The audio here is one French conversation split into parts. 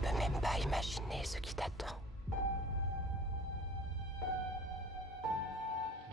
peux même pas imaginer ce qui t'attend.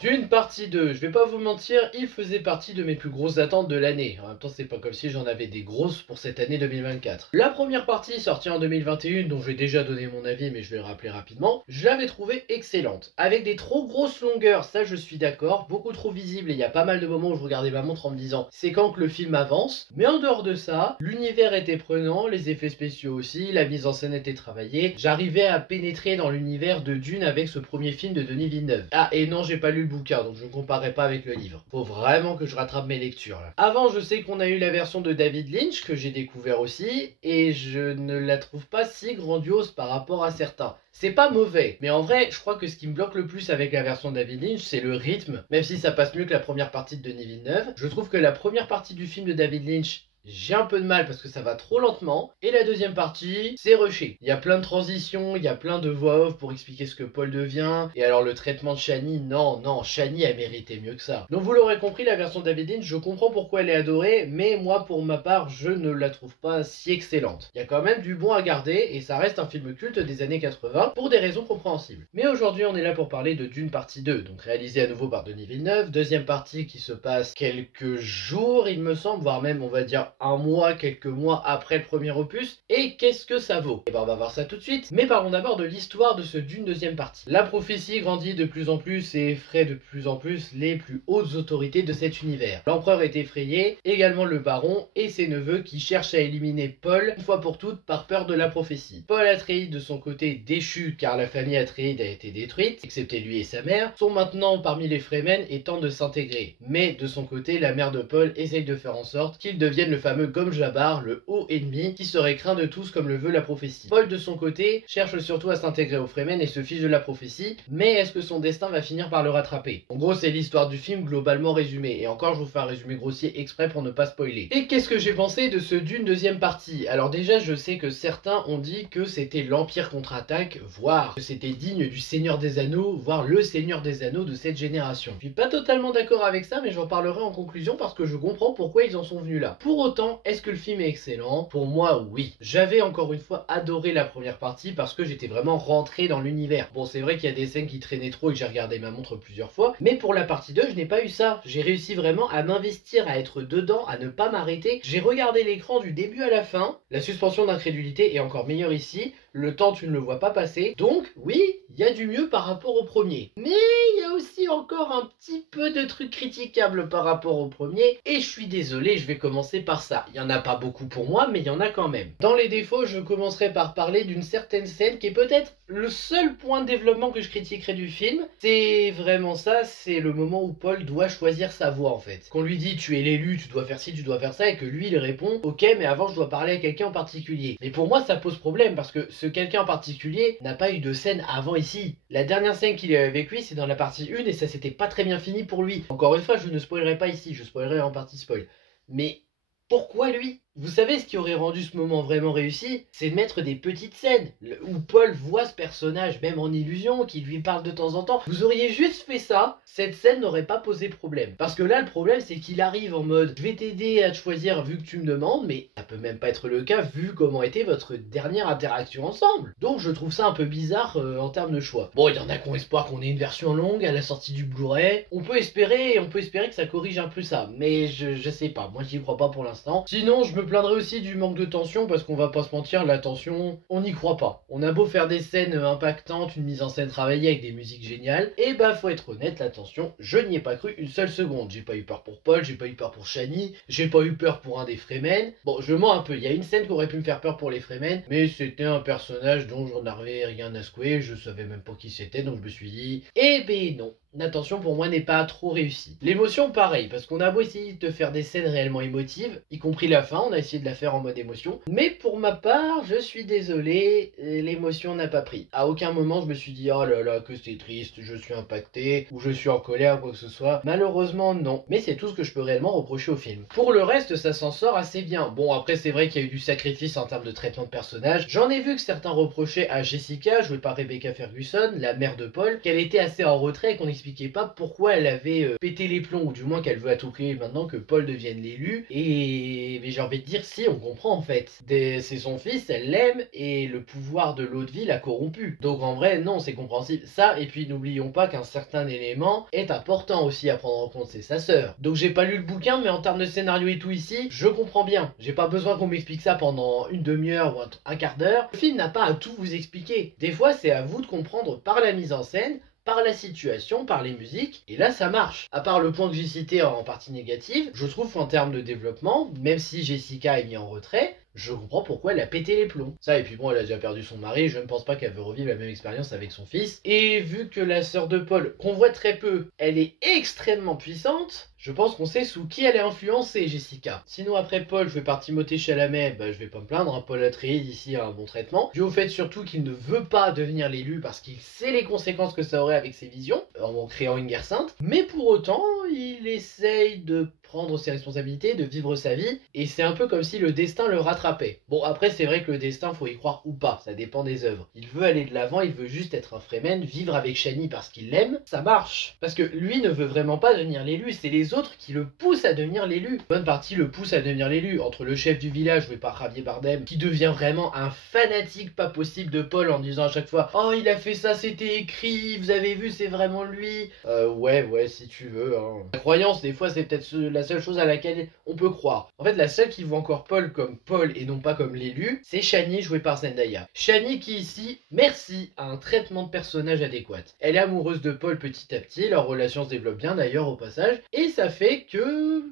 Dune partie 2, je vais pas vous mentir, il faisait partie de mes plus grosses attentes de l'année. En même temps, c'est pas comme si j'en avais des grosses pour cette année 2024. La première partie, sortie en 2021, dont j'ai déjà donné mon avis, mais je vais le rappeler rapidement, je l'avais trouvée excellente. Avec des trop grosses longueurs, ça je suis d'accord, beaucoup trop visible, et il y a pas mal de moments où je regardais ma montre en me disant c'est quand que le film avance. Mais en dehors de ça, l'univers était prenant, les effets spéciaux aussi, la mise en scène était travaillée. J'arrivais à pénétrer dans l'univers de Dune avec ce premier film de Denis Villeneuve. Ah, et non, j'ai pas lu le bouquin, donc je ne comparerai pas avec le livre. Faut vraiment que je rattrape mes lectures là. Avant, je sais qu'on a eu la version de David Lynch que j'ai découvert aussi, et je ne la trouve pas si grandiose par rapport à certains. C'est pas mauvais, mais en vrai, je crois que ce qui me bloque le plus avec la version de David Lynch, c'est le rythme. Même si ça passe mieux que la première partie de Denis Villeneuve, je trouve que la première partie du film de David Lynch, j'ai un peu de mal parce que ça va trop lentement. Et la deuxième partie, c'est rushé. Il y a plein de transitions, il y a plein de voix off pour expliquer ce que Paul devient. Et alors le traitement de Chani, non, Chani a mérité mieux que ça. Donc vous l'aurez compris, la version de David Lynch, je comprends pourquoi elle est adorée, mais moi pour ma part, je ne la trouve pas si excellente. Il y a quand même du bon à garder et ça reste un film culte des années 80 pour des raisons compréhensibles. Mais aujourd'hui, on est là pour parler de Dune partie 2, donc réalisée à nouveau par Denis Villeneuve. Deuxième partie qui se passe quelques jours, il me semble, voire même on va dire un mois, quelques mois après le premier opus. Et qu'est-ce que ça vaut? Et ben on va voir ça tout de suite. Mais parlons d'abord de l'histoire de ce Dune deuxième partie. La prophétie grandit de plus en plus et effraie de plus en plus les plus hautes autorités de cet univers. L'empereur est effrayé, également le baron et ses neveux qui cherchent à éliminer Paul une fois pour toutes par peur de la prophétie. Paul Atreides de son côté déchu car la famille Atreides a été détruite, excepté lui et sa mère, sont maintenant parmi les Fremen et tentent de s'intégrer. Mais de son côté, la mère de Paul essaye de faire en sorte qu'il devienne le fameux Gomme Jabbar, le haut ennemi, qui serait craint de tous comme le veut la prophétie. Paul de son côté cherche surtout à s'intégrer aux Fremen et se fiche de la prophétie, mais est-ce que son destin va finir par le rattraper? En gros, c'est l'histoire du film globalement résumée, et encore je vous fais un résumé grossier exprès pour ne pas spoiler. Et qu'est-ce que j'ai pensé de ce Dune deuxième partie? Alors déjà, je sais que certains ont dit que c'était l'Empire contre-attaque, voire que c'était digne du Seigneur des Anneaux, voire le Seigneur des Anneaux de cette génération. Je suis pas totalement d'accord avec ça, mais j'en parlerai en conclusion parce que je comprends pourquoi ils en sont venus là. Pour autant, est-ce que le film est excellent? Pour moi, oui. J'avais encore une fois adoré la première partie parce que j'étais vraiment rentré dans l'univers. Bon, c'est vrai qu'il y a des scènes qui traînaient trop et que j'ai regardé ma montre plusieurs fois, mais pour la partie 2, je n'ai pas eu ça. J'ai réussi vraiment à m'investir, à être dedans, à ne pas m'arrêter. J'ai regardé l'écran du début à la fin. La suspension d'incrédulité est encore meilleure ici. Le temps, tu ne le vois pas passer. Donc, oui, il y a du mieux par rapport au premier. Mais il y a aussi encore un petit peu de trucs critiquables par rapport au premier. Et je suis désolé, je vais commencer par ça. Il n'y en a pas beaucoup pour moi, mais il y en a quand même. Dans les défauts, je commencerai par parler d'une certaine scène qui est peut-être le seul point de développement que je critiquerai du film. C'est vraiment ça, c'est le moment où Paul doit choisir sa voie en fait. Qu'on lui dit tu es l'élu, tu dois faire ci, tu dois faire ça, et que lui il répond ok mais avant je dois parler à quelqu'un en particulier. Mais pour moi ça pose problème parce que ce quelqu'un en particulier n'a pas eu de scène avant ici. La dernière scène qu'il a eu avec lui c'est dans la partie 1 et ça s'était pas très bien fini pour lui. Encore une fois je ne spoilerai pas ici, je spoilerai en partie spoil. Mais pourquoi lui? Vous savez ce qui aurait rendu ce moment vraiment réussi? C'est de mettre des petites scènes où Paul voit ce personnage, même en illusion, qui lui parle de temps en temps. Vous auriez juste fait ça, cette scène n'aurait pas posé problème. Parce que là, le problème, c'est qu'il arrive en mode « Je vais t'aider à te choisir vu que tu me demandes », mais ça peut même pas être le cas vu comment était votre dernière interaction ensemble. Donc je trouve ça un peu bizarre en termes de choix. Bon, il y en a qui ont espoir qu'on ait une version longue à la sortie du Blu-ray. On peut espérer que ça corrige un peu ça, mais je sais pas, moi j'y crois pas pour l'instant. Sinon, je me plaindrai aussi du manque de tension parce qu'on va pas se mentir, la tension, on n'y croit pas. On a beau faire des scènes impactantes, une mise en scène travaillée avec des musiques géniales, et bah faut être honnête, la tension, je n'y ai pas cru une seule seconde. J'ai pas eu peur pour Paul, j'ai pas eu peur pour Chani, j'ai pas eu peur pour un des Fremen. Bon, je mens un peu, il y a une scène qui aurait pu me faire peur pour les Fremen, mais c'était un personnage dont j'en avais rien à secouer, je savais même pas qui c'était, donc je me suis dit, eh ben non. L'attention pour moi n'est pas trop réussie. L'émotion pareil, parce qu'on a beau essayer de te faire des scènes réellement émotives, y compris la fin, on a essayé de la faire en mode émotion, mais pour ma part, je suis désolé, l'émotion n'a pas pris. À aucun moment je me suis dit oh là là que c'est triste, je suis impacté, ou je suis en colère, ou quoi que ce soit. Malheureusement non, mais c'est tout ce que je peux réellement reprocher au film. Pour le reste, ça s'en sort assez bien. Bon après c'est vrai qu'il y a eu du sacrifice en termes de traitement de personnage. J'en ai vu que certains reprochaient à Jessica, jouée par Rebecca Ferguson, la mère de Paul, qu'elle était assez en retrait et qu'on expliquait pas pourquoi elle avait pété les plombs, ou du moins qu'elle veut à tout prix maintenant que Paul devienne l'élu. Et mais j'ai envie de de dire si, on comprend en fait. C'est son fils, elle l'aime, et le pouvoir de l'eau de vie l'a corrompu. Donc en vrai, non, c'est compréhensible. Ça, et puis n'oublions pas qu'un certain élément est important aussi à prendre en compte, c'est sa sœur. Donc j'ai pas lu le bouquin, mais en termes de scénario et tout ici, je comprends bien. J'ai pas besoin qu'on m'explique ça pendant une demi-heure ou un quart d'heure. Le film n'a pas à tout vous expliquer. Des fois, c'est à vous de comprendre par la mise en scène, par la situation, par les musiques, et là ça marche. À part le point que j'ai cité en partie négative, je trouve qu'en termes de développement, même si Jessica est mise en retrait, je comprends pourquoi elle a pété les plombs. Ça, et puis bon, elle a déjà perdu son mari, je ne pense pas qu'elle veut revivre la même expérience avec son fils. Et vu que la sœur de Paul, qu'on voit très peu, elle est extrêmement puissante, je pense qu'on sait sous qui elle est influencée, Jessica. Sinon, après Paul, je vais par Timothée Chalamet, je vais pas me plaindre, hein, Paul Atreides ici a un bon traitement. Dû au fait surtout qu'il ne veut pas devenir l'élu parce qu'il sait les conséquences que ça aurait avec ses visions, en créant une guerre sainte. Mais pour autant, il essaye de prendre ses responsabilités, de vivre sa vie, et c'est un peu comme si le destin le rattrapait. Bon, après, c'est vrai que le destin, faut y croire ou pas, ça dépend des œuvres. Il veut aller de l'avant, il veut juste être un Fremen, vivre avec Chani parce qu'il l'aime, ça marche. Parce que lui ne veut vraiment pas devenir l'élu, c'est les autres qui le poussent à devenir l'élu. Bonne partie le pousse à devenir l'élu, entre le chef du village, joué par Javier Bardem, qui devient vraiment un fanatique pas possible de Paul en disant à chaque fois « Oh, il a fait ça, c'était écrit, vous avez vu, c'est vraiment lui. » Ouais, si tu veux, hein. La croyance, des fois, c'est peut-être la seule chose à laquelle on peut croire. En fait, la seule qui voit encore Paul comme Paul et non pas comme l'élu, c'est Chani jouée par Zendaya. Chani qui ici, merci, a un traitement de personnage adéquat. Elle est amoureuse de Paul petit à petit, leur relation se développe bien d'ailleurs au passage, et ça fait que,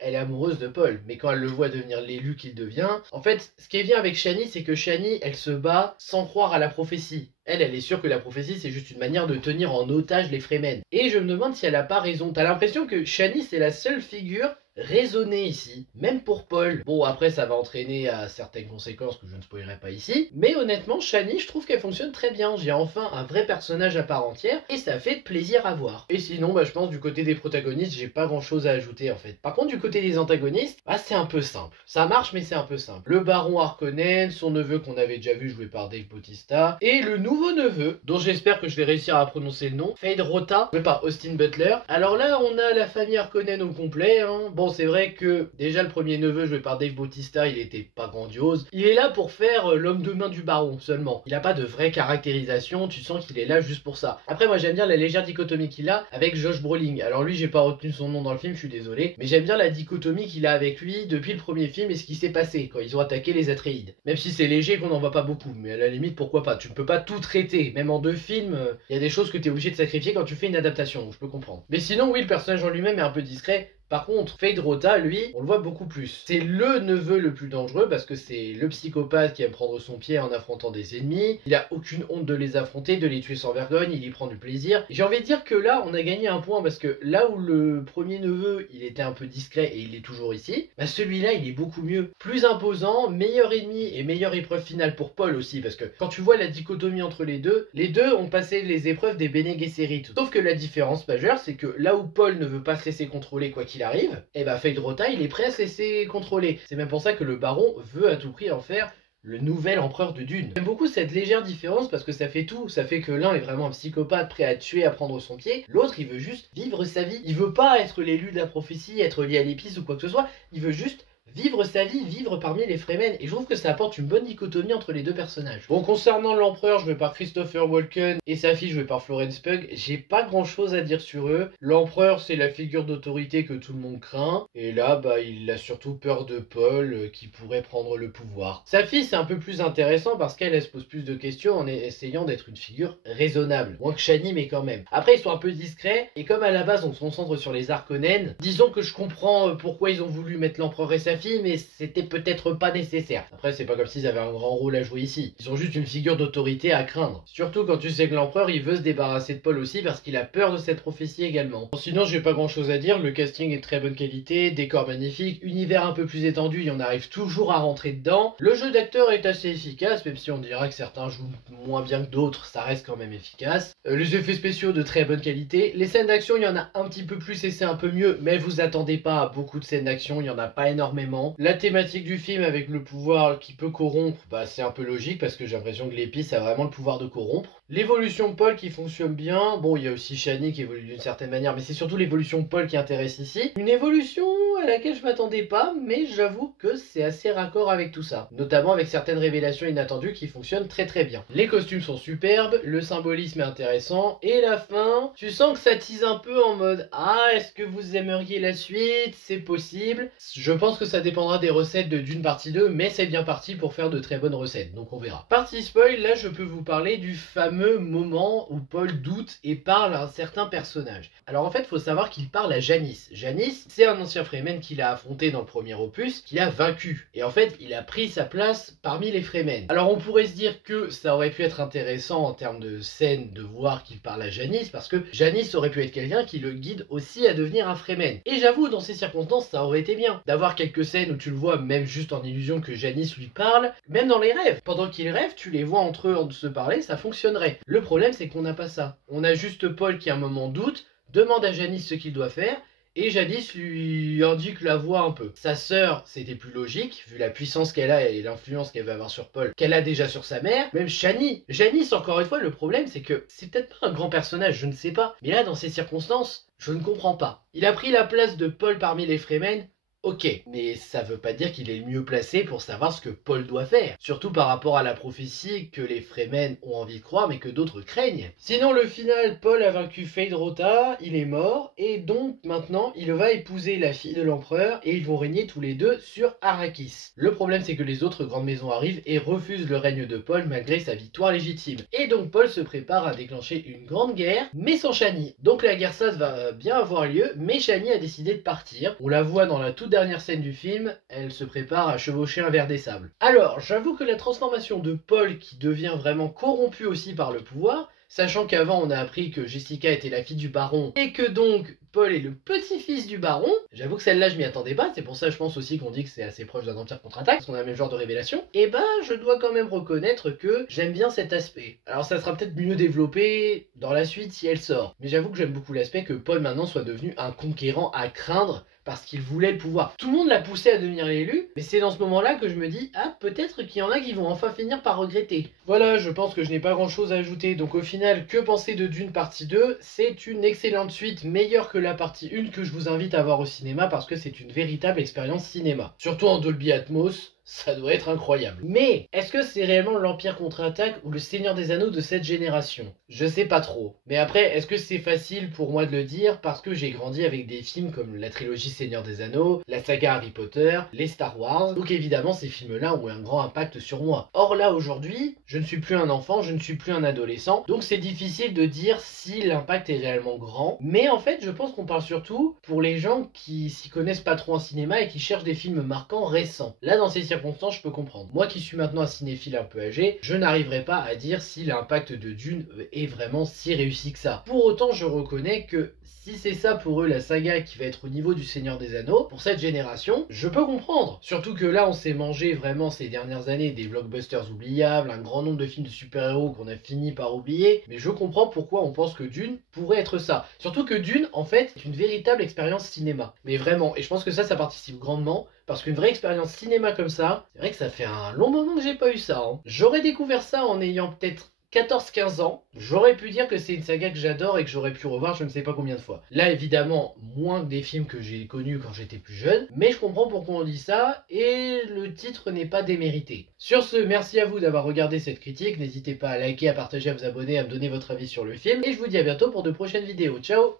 elle est amoureuse de Paul. Mais quand elle le voit devenir l'élu qu'il devient, en fait, ce qui est bien avec Chani, c'est que Chani, elle se bat sans croire à la prophétie. Elle est sûre que la prophétie, c'est juste une manière de tenir en otage les Fremen. Et je me demande si elle a pas raison. T'as l'impression que Chani, c'est la seule figure raisonnée ici, même pour Paul. Bon, après, ça va entraîner à certaines conséquences que je ne spoilerai pas ici. Mais honnêtement, Chani, je trouve qu'elle fonctionne très bien. J'ai enfin un vrai personnage à part entière, et ça fait plaisir à voir. Et sinon, je pense du côté des protagonistes, j'ai pas grand chose à ajouter en fait. Par contre, du côté des antagonistes, c'est un peu simple. Ça marche, mais c'est un peu simple. Le baron Harkonnen, son neveu qu'on avait déjà vu joué par Dave Bautista, et le nouveau neveu, dont j'espère que je vais réussir à prononcer le nom, Feyd Rautha, joué par Austin Butler. Alors là, on a la famille Harkonnen au complet, hein. Bon, c'est vrai que déjà le premier neveu joué par Dave Bautista, il était pas grandiose. Il est là pour faire l'homme de main du baron seulement. Il a pas de vraie caractérisation, tu sens qu'il est là juste pour ça. Après, moi j'aime bien la légère dichotomie qu'il a avec Josh Brolin. Alors lui, j'ai pas retenu son nom dans le film, je suis désolé, mais j'aime bien la dichotomie qu'il a avec lui depuis le premier film et ce qui s'est passé quand ils ont attaqué les Atreides. Même si c'est léger qu'on en voit pas beaucoup, mais à la limite, pourquoi pas. Tu ne peux pas tout traiter, même en 2 films, il y a des choses que tu es obligé de sacrifier quand tu fais une adaptation, donc je peux comprendre. Mais sinon, oui, le personnage en lui-même est un peu discret. Par contre, Feyd Rautha, lui, on le voit beaucoup plus. C'est le neveu le plus dangereux parce que c'est le psychopathe qui aime prendre son pied en affrontant des ennemis. Il a aucune honte de les affronter, de les tuer sans vergogne, il y prend du plaisir. J'ai envie de dire que là, on a gagné un point parce que là où le premier neveu, il était un peu discret et il est toujours ici, celui-là, il est beaucoup mieux. Plus imposant, meilleur ennemi et meilleure épreuve finale pour Paul aussi parce que quand tu vois la dichotomie entre les deux ont passé les épreuves des Bene Gesserit. Sauf que la différence majeure, c'est que là où Paul ne veut pas se laisser contrôler quoi qu'il arrive, Feyd Rautha, il est prêt à se laisser contrôler. C'est même pour ça que le baron veut à tout prix en faire le nouvel empereur de Dune. J'aime beaucoup cette légère différence parce que ça fait tout. Ça fait que l'un est vraiment un psychopathe prêt à tuer, à prendre son pied. L'autre, il veut juste vivre sa vie. Il veut pas être l'élu de la prophétie, être lié à l'épice ou quoi que ce soit. Il veut juste vivre sa vie, vivre parmi les Fremen. Et je trouve que ça apporte une bonne dichotomie entre les deux personnages. Bon, concernant l'empereur joué par Christopher Walken et sa fille jouée par Florence Pugh, j'ai pas grand chose à dire sur eux. L'empereur, c'est la figure d'autorité que tout le monde craint. Et là, il a surtout peur de Paul qui pourrait prendre le pouvoir. Sa fille, c'est un peu plus intéressant parce qu'elle se pose plus de questions en essayant d'être une figure raisonnable. Moins que Chani, mais quand même. Après, ils sont un peu discrets. Et comme à la base, on se concentre sur les Harkonnen, disons que je comprends pourquoi ils ont voulu mettre l'empereur et sa fille, mais c'était peut-être pas nécessaire. Après, c'est pas comme s'ils avaient un grand rôle à jouer ici. Ils ont juste une figure d'autorité à craindre. Surtout quand tu sais que l'empereur, il veut se débarrasser de Paul aussi parce qu'il a peur de cette prophétie également. Bon, sinon, j'ai pas grand chose à dire. Le casting est de très bonne qualité, décor magnifique, univers un peu plus étendu, et on arrive toujours à rentrer dedans. Le jeu d'acteur est assez efficace, même si on dira que certains jouent moins bien que d'autres, ça reste quand même efficace. Les effets spéciaux de très bonne qualité. Les scènes d'action, il y en a un petit peu plus et c'est un peu mieux, mais vous attendez pas à beaucoup de scènes d'action, il y en a pas énormément. énormément. La thématique du film avec le pouvoir qui peut corrompre, bah c'est un peu logique parce que j'ai l'impression que l'épice a vraiment le pouvoir de corrompre. L'évolution de Paul qui fonctionne bien, bon il y a aussi Chani qui évolue d'une certaine manière, mais c'est surtout l'évolution de Paul qui intéresse ici. Une évolution à laquelle je m'attendais pas, mais j'avoue que c'est assez raccord avec tout ça. Notamment avec certaines révélations inattendues qui fonctionnent très très bien. Les costumes sont superbes, le symbolisme est intéressant, et la fin, tu sens que ça tease un peu en mode « Ah, est-ce que vous aimeriez la suite? C'est possible ». Je pense que ça dépendra des recettes de Dune partie 2, mais c'est bien parti pour faire de très bonnes recettes, donc on verra. Partie spoil, là je peux vous parler du fameux moment où Paul doute et parle à un certain personnage. Alors en fait, il faut savoir qu'il parle à Janice. Janice, c'est un ancien Fremen qu'il a affronté dans le premier opus, qu'il a vaincu. Et en fait, il a pris sa place parmi les Fremen. Alors on pourrait se dire que ça aurait pu être intéressant en termes de scène de voir qu'il parle à Janice, parce que Janice aurait pu être quelqu'un qui le guide aussi à devenir un Fremen. Et j'avoue, dans ces circonstances, ça aurait été bien d'avoir quelques scènes où tu le vois, même juste en illusion, que Janice lui parle, même dans les rêves. Pendant qu'il rêve, tu les vois entre eux se parler, ça fonctionnerait. Le problème, c'est qu'on n'a pas ça. On a juste Paul qui à un moment doute, demande à Janice ce qu'il doit faire, et Janice lui indique la voie un peu. Sa sœur, c'était plus logique, vu la puissance qu'elle a et l'influence qu'elle va avoir sur Paul, qu'elle a déjà sur sa mère. Même Chani. Janice, encore une fois, le problème, c'est que c'est peut-être pas un grand personnage, je ne sais pas. Mais là, dans ces circonstances, je ne comprends pas. Il a pris la place de Paul parmi les Fremen. Ok, mais ça veut pas dire qu'il est le mieux placé pour savoir ce que Paul doit faire. Surtout par rapport à la prophétie que les Fremen ont envie de croire mais que d'autres craignent. Sinon le final, Paul a vaincu Feyd-Rautha, il est mort, et donc maintenant il va épouser la fille de l'empereur et ils vont régner tous les deux sur Arrakis. Le problème c'est que les autres grandes maisons arrivent et refusent le règne de Paul malgré sa victoire légitime. Et donc Paul se prépare à déclencher une grande guerre, mais sans Chani. Donc la guerre sase va bien avoir lieu, mais Chani a décidé de partir. On la voit dans la toute dernière scène du film, elle se prépare à chevaucher un ver des sables. Alors, j'avoue que la transformation de Paul qui devient vraiment corrompu aussi par le pouvoir, sachant qu'avant on a appris que Jessica était la fille du baron et que donc Paul est le petit-fils du baron, j'avoue que celle-là je m'y attendais pas, c'est pour ça je pense aussi qu'on dit que c'est assez proche d'un Empire contre-attaque, parce qu'on a le même genre de révélation, et bah je dois quand même reconnaître que j'aime bien cet aspect. Alors ça sera peut-être mieux développé dans la suite si elle sort, mais j'avoue que j'aime beaucoup l'aspect que Paul maintenant soit devenu un conquérant à craindre, parce qu'il voulait le pouvoir. Tout le monde l'a poussé à devenir l'élu, mais c'est dans ce moment-là que je me dis, ah, peut-être qu'il y en a qui vont enfin finir par regretter. Voilà, je pense que je n'ai pas grand-chose à ajouter, donc au final, que penser de Dune partie 2? C'est une excellente suite, meilleure que la partie 1 que je vous invite à voir au cinéma, parce que c'est une véritable expérience cinéma. Surtout en Dolby Atmos, ça doit être incroyable. Mais, est-ce que c'est réellement l'Empire contre-attaque ou le Seigneur des Anneaux de cette génération? Je sais pas trop. Mais après, est-ce que c'est facile pour moi de le dire parce que j'ai grandi avec des films comme la trilogie Seigneur des Anneaux, la saga Harry Potter, les Star Wars, donc évidemment ces films-là ont eu un grand impact sur moi. Or là, aujourd'hui, je ne suis plus un enfant, je ne suis plus un adolescent, donc c'est difficile de dire si l'impact est réellement grand. Mais en fait, je pense qu'on parle surtout pour les gens qui s'y connaissent pas trop en cinéma et qui cherchent des films marquants récents. Là, dans ces circonstances, je peux comprendre. Moi qui suis maintenant un cinéphile un peu âgé, je n'arriverai pas à dire si l'impact de Dune est vraiment si réussi que ça. Pour autant, je reconnais que si c'est ça pour eux la saga qui va être au niveau du Seigneur des Anneaux, pour cette génération, je peux comprendre. Surtout que là, on s'est mangé vraiment ces dernières années des blockbusters oubliables, un grand nombre de films de super-héros qu'on a fini par oublier, mais je comprends pourquoi on pense que Dune pourrait être ça. Surtout que Dune, en fait, est une véritable expérience cinéma. Mais vraiment, et je pense que ça participe grandement, parce qu'une vraie expérience cinéma comme ça, c'est vrai que ça fait un long moment que j'ai pas eu ça. Hein. J'aurais découvert ça en ayant peut-être 14-15 ans, j'aurais pu dire que c'est une saga que j'adore et que j'aurais pu revoir je ne sais pas combien de fois. Là évidemment, moins que des films que j'ai connus quand j'étais plus jeune, mais je comprends pourquoi on dit ça et le titre n'est pas démérité. Sur ce, merci à vous d'avoir regardé cette critique, n'hésitez pas à liker, à partager, à vous abonner, à me donner votre avis sur le film et je vous dis à bientôt pour de prochaines vidéos. Ciao!